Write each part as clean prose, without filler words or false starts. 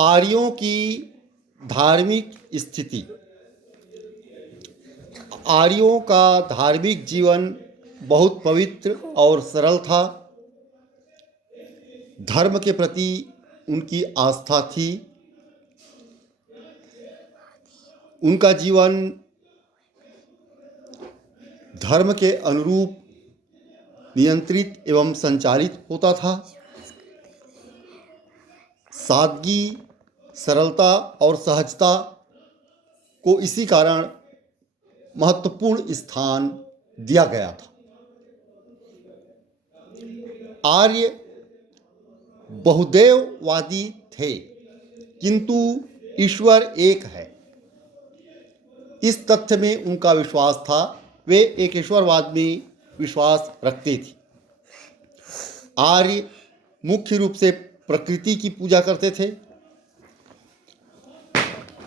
आर्यों की धार्मिक स्थिति। आर्यों का धार्मिक जीवन बहुत पवित्र और सरल था। धर्म के प्रति उनकी आस्था थी। उनका जीवन धर्म के अनुरूप नियंत्रित एवं संचालित होता था। सादगी, सरलता और सहजता को इसी कारण महत्वपूर्ण स्थान दिया गया था। आर्य बहुदेववादी थे, किंतु ईश्वर एक है, इस तथ्य में उनका विश्वास था। वे एक ईश्वरवाद में विश्वास रखते थे। आर्य मुख्य रूप से प्रकृति की पूजा करते थे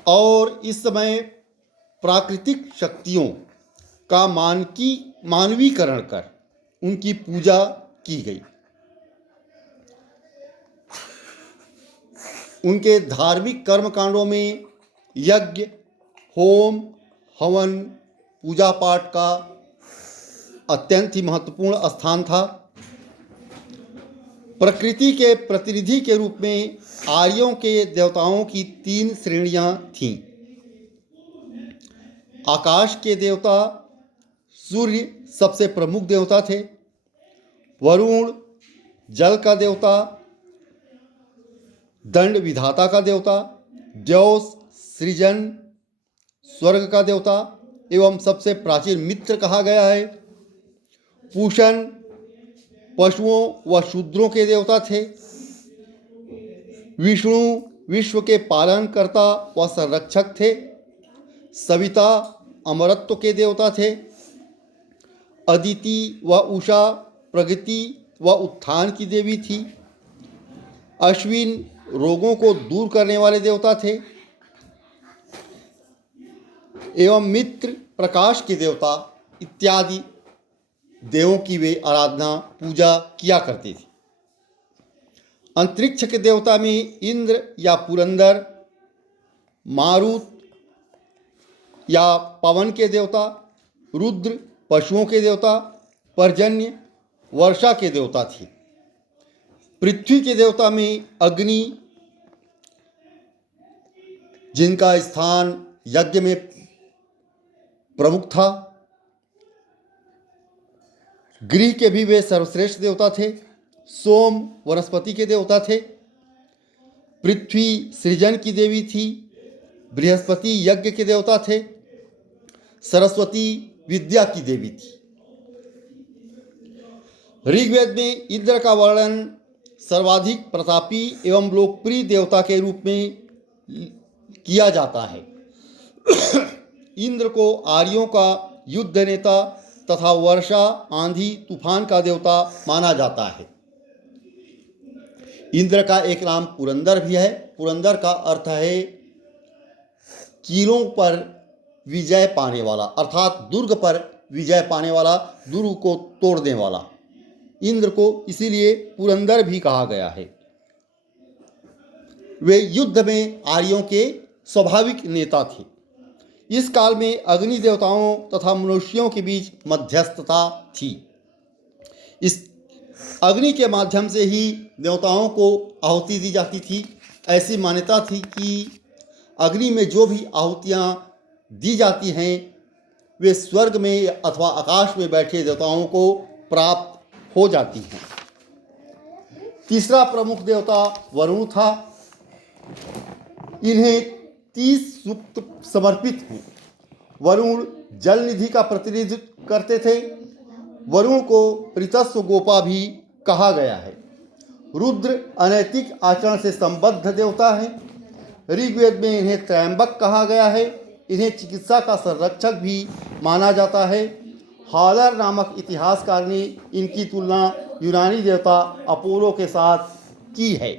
और इस समय प्राकृतिक शक्तियों का मानवीकरण कर उनकी पूजा की गई। उनके धार्मिक कर्मकांडों में यज्ञ, होम, हवन, पूजा पाठ का अत्यंत ही महत्वपूर्ण स्थान था। प्रकृति के प्रतिनिधि के रूप में आर्यों के देवताओं की 3 श्रेणियां थीं। आकाश के देवता सूर्य सबसे प्रमुख देवता थे। वरुण जल का देवता, दंड विधाता का देवता, द्यौस सृजन स्वर्ग का देवता एवं सबसे प्राचीन मित्र कहा गया है। पूषण पशुओं व शूद्रों के देवता थे। विष्णु विश्व के पालनकर्ता व संरक्षक थे। सविता अमरत्व के देवता थे। अदिति व उषा प्रगति व उत्थान की देवी थी। अश्विन रोगों को दूर करने वाले देवता थे एवं मित्र प्रकाश के देवता इत्यादि देवों की वे आराधना पूजा किया करते थे। अंतरिक्ष के देवता में इंद्र या पुरंदर, मारुत या पवन के देवता, रुद्र पशुओं के देवता, पर्जन्य वर्षा के देवता थे। पृथ्वी के देवता में अग्नि, जिनका स्थान यज्ञ में प्रमुख था। गृह के भी वे सर्वश्रेष्ठ देवता थे। सोम वनस्पति के देवता थे। पृथ्वी सृजन की देवी थी। बृहस्पति यज्ञ के देवता थे। सरस्वती विद्या की देवी थी। ऋग्वेद में इंद्र का वर्णन सर्वाधिक प्रतापी एवं लोकप्रिय देवता के रूप में किया जाता है। इंद्र को आर्यों का युद्ध नेता तथा वर्षा, आंधी, तूफान का देवता माना जाता है। इंद्र का एक नाम पुरंदर भी है। पुरंदर का अर्थ है किलों पर विजय पाने वाला, अर्थात दुर्ग पर विजय पाने वाला, दुर्ग को तोड़ने वाला। इंद्र को इसीलिए पुरंदर भी कहा गया है। वे युद्ध में आर्यों के स्वाभाविक नेता थे। इस काल में अग्नि देवताओं तथा मनुष्यों के बीच मध्यस्थता थी। इस अग्नि के माध्यम से ही देवताओं को आहुति दी जाती थी। ऐसी मान्यता थी कि अग्नि में जो भी आहुतियाँ दी जाती हैं वे स्वर्ग में अथवा आकाश में बैठे देवताओं को प्राप्त हो जाती हैं। तीसरा प्रमुख देवता वरुण था। इन्हें 30 सूक्त समर्पित हैं। वरुण जल निधि का प्रतिनिधित्व करते थे। वरुण को प्रीतस्व गोपा भी कहा गया है। रुद्र अनैतिक आचरण से संबद्ध देवता है। ऋग्वेद में इन्हें त्रयंबक कहा गया है। इन्हें चिकित्सा का संरक्षक भी माना जाता है। हालर नामक इतिहासकार ने इनकी तुलना यूनानी देवता अपोलो के साथ की है।